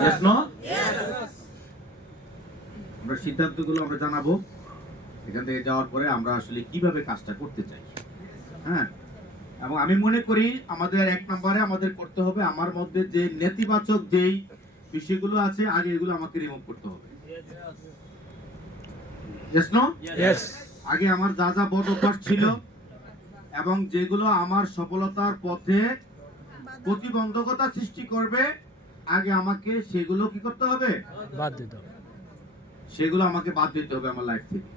Yes no? আমরা সিদ্ধান্তগুলো আমরা জানাবো এখান থেকে যাওয়ার পরে আমরা আসলে কিভাবে কাজটা করতে চাই। হ্যাঁ, এবং আমি মনে করি আমাদের এক নম্বরে আমাদের করতে হবে আমার মধ্যে যে নেতিবাচক যেই বিষয়গুলো আছে আগে এগুলো আমাকে রিমুভ করতে হবে। Yes no? Yes. আগে আমার যা যা বদ অভ্যাস ছিল এবং যেগুলো আমার সফলতার পথে প্রতিবন্ধকতা সৃষ্টি করবে আগে আমাকে সেগুলো কি করতে হবে? বাদ দিতে হবে। সেগুলো আমাকে বাদ দিতে হবে আমার লাইফ থেকে।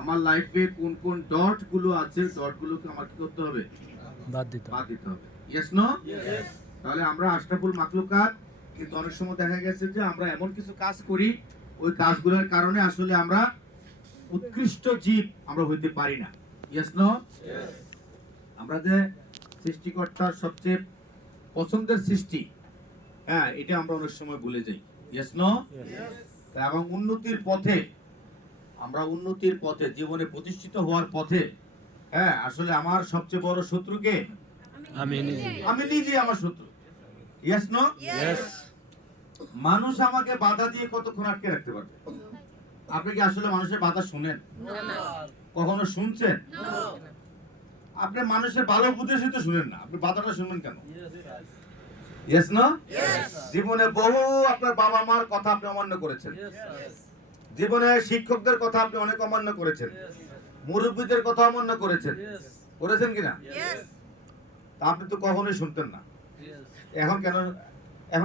আমার লাইফে কোন কোন ডট গুলো আছে ডট গুলোকে আমার কি করতে হবে? বাদ দিতে হবে। বাদ দিতে হবে। Yes no? তাহলে আমরা আশরাফুল মাখলুকাত কিন্তু অনেক সময় দেখা গেছে যে আমরা এমন কিছু কাজ করি ওই কাজগুলোর কারণে আসলে আমরা উৎকৃষ্ট জীব আমরা হইতে পারি না। Yes no? আমরা যে সৃষ্টিকর্তার সবচেয়ে পছন্দের সৃষ্টি, হ্যাঁ, এটা আমরা অনেক সময় ভুলে যাই। Yes no? এবং উন্নতির পথে আমরা উন্নতির পথে জীবনে প্রতিষ্ঠিত হওয়ার পথে, হ্যাঁ, আসলে আমার সবচেয়ে বড় শত্রুকে আমি নিজে। আমি নিজে আমার শত্রু। Yes no? Yes. মানুষ আমাকে বাধা দিয়ে কতক্ষণ আটকে রাখতে পারবে? আপনি কি আসলে মানুষের বাধা শুনেন? কখনো শুনছেন? আপনি মানুষের ভালো বুঝে তো শুনেন না, আপনি বাধাটা শুনবেন কেন? Yes no? জীবনে বহু আপনার বাবা মার কথা আপনি অমান্য করেছেন, জীবনে শিক্ষকদের কথা আপনি অনেক অমান্য করেছেন, মুরব্বীদের কথা অমান্য করেছেন, করেছেন কিনা? তা আপনি তো কখনোই শুনতেন না। এখন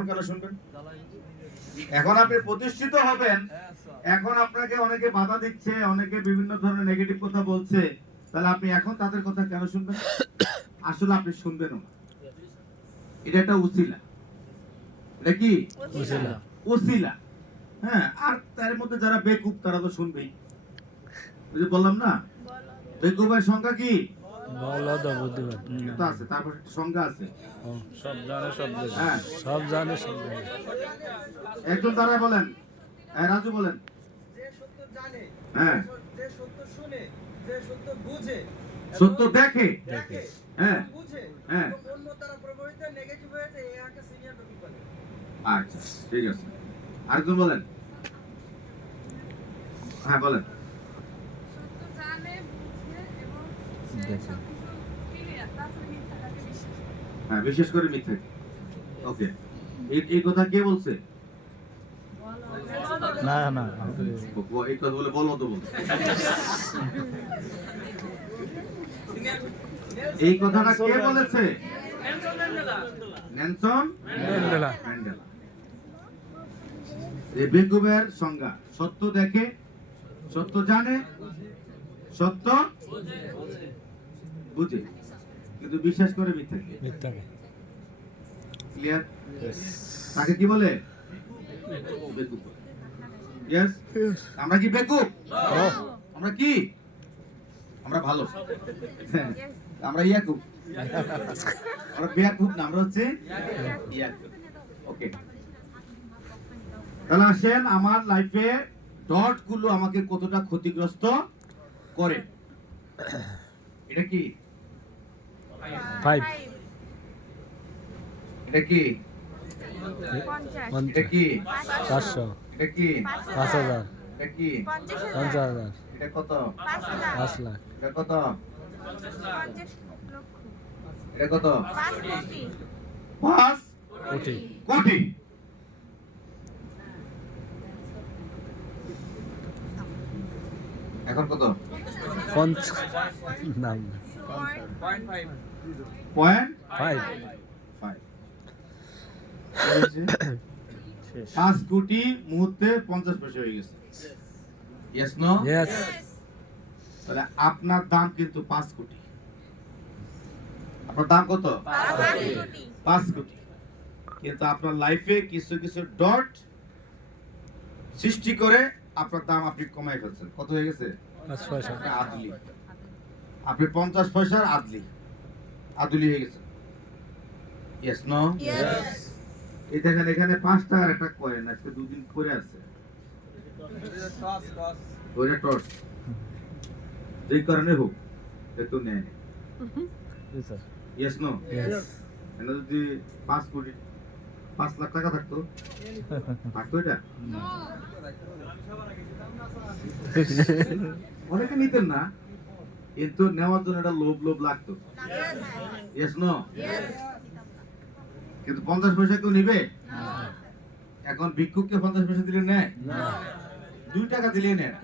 কেন শুনবেন? এখন আপনি প্রতিষ্ঠিত হবেন, এখন আপনাকে অনেকে বাধা দিচ্ছে, অনেকে বিভিন্ন ধরনের নেগেটিভ কথা বলছে, তাহলে আপনি এখন তাদের কথা কেন শুনবেন? আসলে আপনি শুনবেন না। এটা একটা উসিলা। এটা কি উসিলা? উসিলা। হ্যাঁ, আর তার মধ্যে যারা বেকুব তারা তো শুনবেই। ওই যে বললাম না, বেকুবের সংখ্যা কি? বলদ ও বুদ্ধিমান। এটা আছে, তারপর একটা সংখ্যা আছে। ও, সব জানে সব জানে। হ্যাঁ, সব জানে সব জানে। একজন দাঁড়ায় বলেন, রাজু বলেন। যে সত্য জানে, হ্যাঁ, যে সত্য শুনে, যে সত্য বুঝে, সত্য দেখে, দেখে, হ্যাঁ, বুঝে, হ্যাঁ। এবং অন্য দ্বারা প্রভাবিত নেগেটিভ হয়েছে একে সিনিয়র টপিক বলে। আচ্ছা, ঠিক আছে। আরেকজন বলেন। হ্যাঁ, বলেন। সত্য জানে, বুঝে এবং সে দেখে। সবকিছু ক্লিয়ার, তারপরে মিথ্যাটাকে বিশ্বাস করে। হ্যাঁ, বিশেষ করে মিথ্যা। ওকে, এই কথা কে বলছে? না না। এই কথা বলে বলো তো বলছে। এই কথাটা কে বলেছে? Nelson Mandela. ম্যান্ডেলা। এই বেকুবের সংজ্ঞা, সত্য দেখে, সত্য জানে, সত্য বুঝে, কিন্তু বিশ্বাস করে মিথ্যাকে। মিথ্যাকে। ক্লিয়ার? তাকে কি বলে? বেকুব। ইয়েস? আমরা কি বেকুব? আমরা কি? আমরা ভালো। হ্যাঁ, আমরা ইয়াকুব। আমরা বেয়াকুব না, আমরা হচ্ছে ইয়াকুব। ওকে, তাহলে আসেন আমার লাইফে ডট গুলো আমাকে কতটা ক্ষতিগ্রস্ত করে। এটা কি? 5 এটা কি? 50, এটা কি? 400 এটা কি? 5000 এটা কি? 50000 এটা কত? 5 লাখ এটা কত? 50 লক্ষ, এটা কত? 5 কোটি, 5 কোটি কোটি। এখন কত? 50 না পয়েন্ট 5 5। 5 কোটি মুহূর্তে 50 পয়সা হয়ে গেছে। Yes no? ইয়েস তাহলে আপনার দাম কিন্তু 5 কোটি। আপনার দাম কত? 5 কোটি, 5 কোটি। কিন্তু আপনার লাইফে কিছু কিছু ডট সৃষ্টি করে আপনার দাম আপনি কমাই ফেলছেন। কত হয়ে গেছে? 5 পয়সা একটা আদলি। আপনি 50 পয়সার আদলি হয়ে গেছে। Yes no? এই দেখেন এখানে 5 টাকার একটা কয়েন আজকে 2 দিন পরে আছে। ওইটা টর্চ। যেই কারণে হোক একটু নেয় নি। জি স্যার ইয়েস নো? ইয়েস এটা যদি 5 কোটি 5 লাখ টাকা থাকতো এটা অনেকে নিতেন না, কিন্তু নেওয়ার জন্য একটা লোভ লাগতো। Yes no? কিন্তু 50 পয়সা কেউ নিবে? এখন ভিক্ষুককে 50 পয়সা দিলে নেয়? 2 টাকা দিলে নেয়,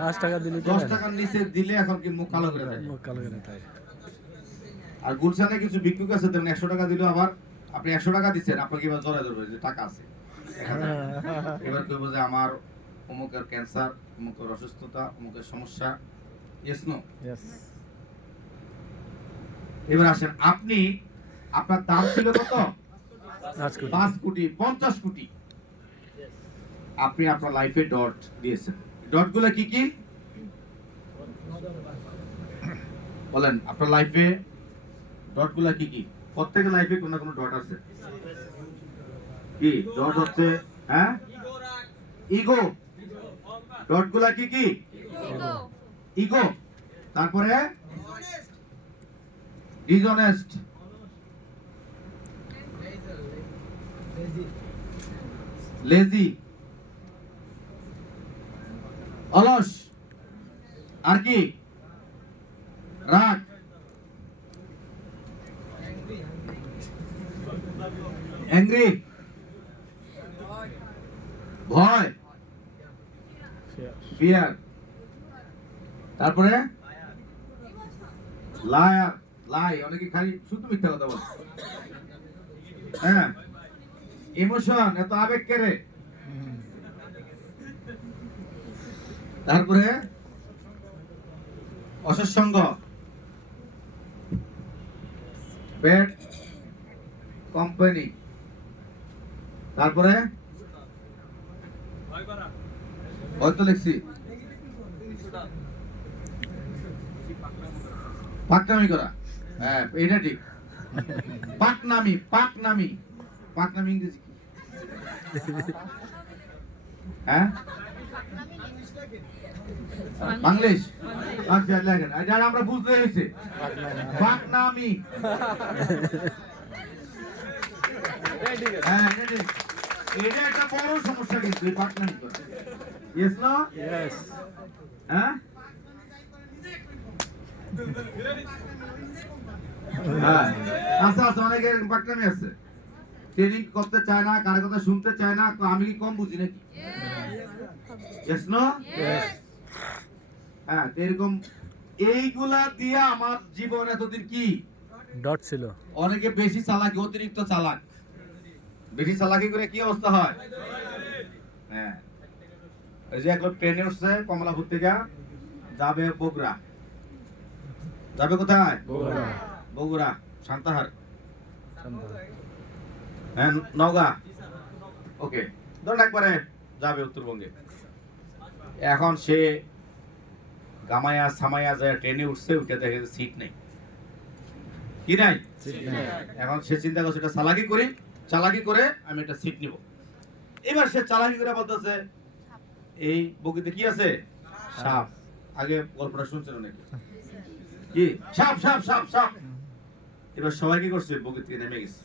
5 টাকা দিলে 10 টাকার নিচে দিলে এখন কি মুখ কালো করে দেয়। মুখ কালো করে দেয়। আর গুলশানে কিছু ভিক্ষুক আছে, তেমন 100 টাকা দিলেও আবার আপনি 100 টাকা দিচ্ছেন, আপনাকে এবার জড়ায় ধরবে যে টাকা আছে। এবার কেউ বলছে আমার অমুকের ক্যান্সার, অমুকের অসুস্থতা, অমুকের সমস্যা। Yes no? Yes. এবার আসেন, আপনি আপনার দাম ছিল কত? 5 কোটি 50 কোটি। আপনি আপনার লাইফে ডট দিয়েছেন। ডটগুলো কি কি বলেন? আপনার লাইফে ডটগুলো কি কি? প্রত্যেকের লাইফে কোনো না কোনো ডট আছে। কি ডট হচ্ছে? হ্যাঁ, ইগো। ডটগুলো কি কি? ইগো। তারপরে ডিসঅনেস্ট, লেজি, অলস, আর কি? রাগ, অ্যাংরি, ভয়, ফিয়ার, তারপরে লায়ার, লাই, অনেকে খালি শুধু মিথ্যা কথা বলে। হ্যাঁ, ইমোশন, এত আবেগ কেড়ে। তারপরে অসৎসঙ্গ, ব্যাড কোম্পানি। তারপরে হয়তো লিখছি পাকনামি করা। হ্যাঁ, এটা ঠিক। পাকনামি, পাকনামি, পাকনামি ইংরেজি কি? হ্যাঁ, বাংলিশ। আচ্ছা লেখেন, এটা আমরা বুঝতে পেরেছি। পাকনামি। হ্যাঁ, এটা ঠিক। এটা একটা বড় সমস্যা কিন্তু, এই পাকনামি করা। ইয়েস না? Yes. হ্যাঁ, হ্যাঁ, আচ্ছা আচ্ছা, অনেকের পাকনামি আছে। ট্রেনিং করতে চায় না, কারো কথা শুনতে চায় না। তো আমি কি কম বুঝি নাকি? Yes no? Yes. হ্যাঁ, তো এরকম এইগুলা দিয়ে আমার জীবন এতদিন কি ডট ছিল। অনেকে বেশি চালাকি, অতিরিক্ত চালাক। বেশি চালাকি করে কি অবস্থা হয়? হ্যাঁ, এই যে এক লোক ট্রেনে উঠছে কমলাপুর থেকে, যাবে বগুড়া। যাবে কোথায়? বগুড়া, সান্তাহার, হ্যাঁ, নওগাঁ। ওকে, ধরুন একবারে যাবে উত্তরবঙ্গে। এখন সে গামায়া সামায়া যায় ট্রেনে উঠছে, উঠে দেখে সিট নেই। কি নাই? এখন সে চিন্তা করছে এটা চালাকি করে আমি একটা সিট নিব। এবার সে চালাকি করে বলতেছে এই বগিতে কি আছে? সাপ। আগে গল্পটা শুনছেন নাকি? কি সাপ সাপ সাপ সাপ। এবার সবাই কি করছে? বগি থেকে নেমে গেছে।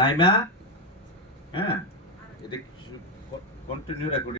নাইমা, হ্যাঁ, এটা কন্টিনিউ রেকর্ডিং।